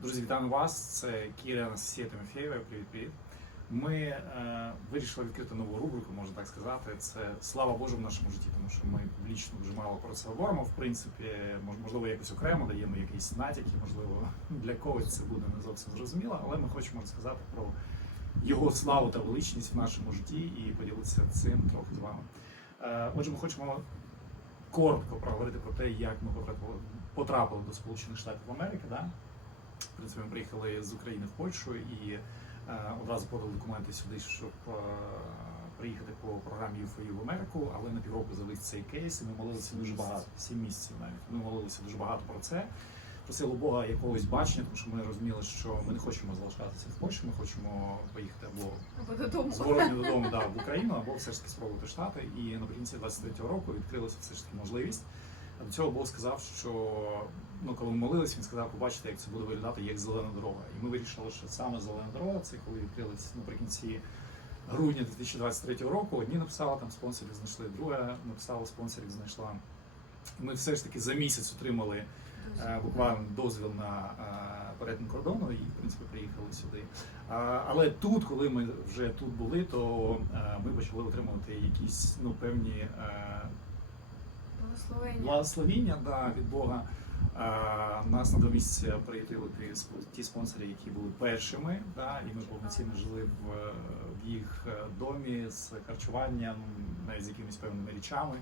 Друзі, вітаю вас. Це Кіра Анастасія Тимофєєва. Привіт, привіт. Ми е, вирішили відкрити нову рубрику, можна так сказати. Це слава Божу в нашому житті, тому що ми публічно дуже мало про це говоримо. В принципі, можливо, якось окремо даємо якісь натяки, можливо, для когось це буде не зовсім зрозуміло, але ми хочемо розказати про його славу та величність в нашому житті і поділитися цим трохи з вами. Е, отже, ми хочемо коротко проговорити про те, як ми потрапили до Сполучених Штатів Америки. Да? В принципі, ми приїхали з України в Польщу і е, одразу подали документи сюди, щоб е, приїхати по програмі UFOU в Америку, але на півроку завис цей кейс, і ми молилися дуже багато, сім місяців навіть. Ми молилися дуже багато про це. Просили Бога якогось бачення, тому що ми розуміли, що ми не хочемо залишатися в Польщі, ми хочемо поїхати або Або додому. з Вороню додому да, в Україну, або все ж таки спробувати штати. І наприкінці 23-го року відкрилася все ж таки можливість. А До цього Бог сказав, що ну коли ми молилися, він сказав, побачите, як це буде виглядати як зелена дорога. І ми вирішили, що саме зелена дорога це коли відкрились наприкінці грудня 2023 року. Одні написали там спонсорів, знайшли, друга написала спонсорів, знайшла. Ми все ж таки за місяць отримали е, буквально дозвіл на е, перетин кордону і в принципі приїхали сюди. А, Але тут, коли ми вже тут були, то е, ми почали отримувати якісь ну певні е. Благословіння да, від Бога. А, Нас на місяці приїхали ті сп- спонсори, які були першими, да, і ми повноцінно жили в, в їх е, домі з харчуванням, навіть з якимись певними речами.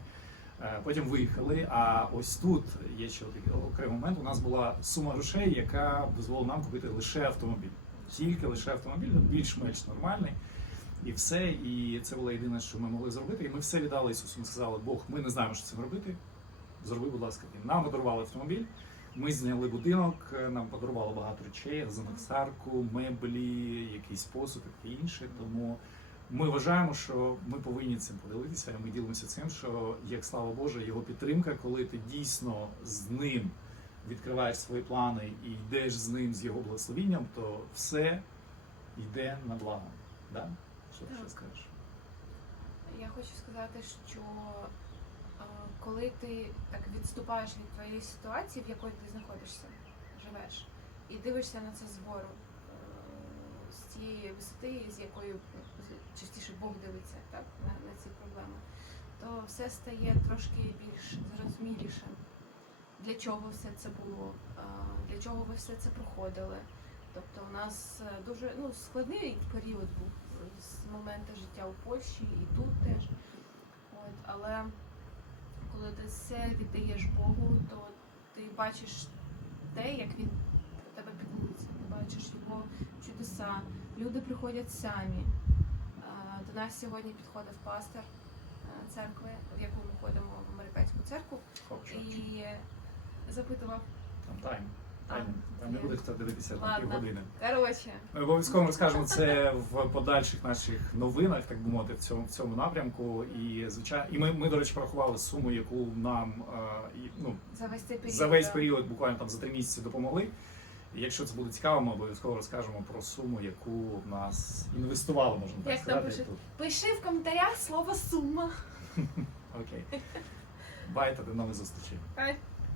Е, Потім виїхали. А ось тут є ще такий окремий момент. У нас була сума грошей, яка дозволила нам купити лише автомобіль. Тільки лише автомобіль, ну, більш-менш нормальний. І все, і це було єдине, що ми могли зробити. І ми все віддали Ісусу. Ми сказали, Бог, ми не знаємо, що цим робити. Зроби, будь ласка, ти. Нам подарували автомобіль. Ми зняли будинок, нам подарували багато речей, заноксарку, меблі, якийсь посуд і інше. Тому ми вважаємо, що ми повинні цим поділитися. і Ми ділимося цим, що як слава Божа, його підтримка, коли ти дійсно з ним відкриваєш свої плани і йдеш з ним з його благословінням, то все йде на благо. Да? Що Так. скажеш? Я хочу сказати, що е, коли ти так відступаєш від твоєї ситуації, в якій ти знаходишся, живеш, і дивишся на це згору, е, з тієї висоти, з якою частіше Бог дивиться так, на, на ці проблеми, то все стає трошки більш зрозумілішим. Для чого все це було, е, для чого ви все це проходили. Тобто у нас дуже ну, складний період був з моменту життя у Польщі і тут теж. От, але коли ти все віддаєш Богу, то ти бачиш те, як він тебе піклується. Ти бачиш його чудеса. Люди приходять самі. До нас сьогодні підходив пастор церкви, в яку ми ходимо в американську церкву, і запитував. Там тайм. Не буде хто дивитися на півгодини. Коротше, Ми обов'язково розкажемо це в подальших наших новинах, так би мовити, в цьому в цьому напрямку. І звичайно, і ми, ми до речі, порахували суму, яку нам е, ну, за весь цей період. за весь період, буквально там за три місяці допомогли. І якщо це буде цікаво, ми обов'язково розкажемо про суму, яку в нас інвестували, можна так Як сказати. пишуть? тут. Пиши в коментарях слово сума. Окей. Бай, та до нових зустрічей. Хай.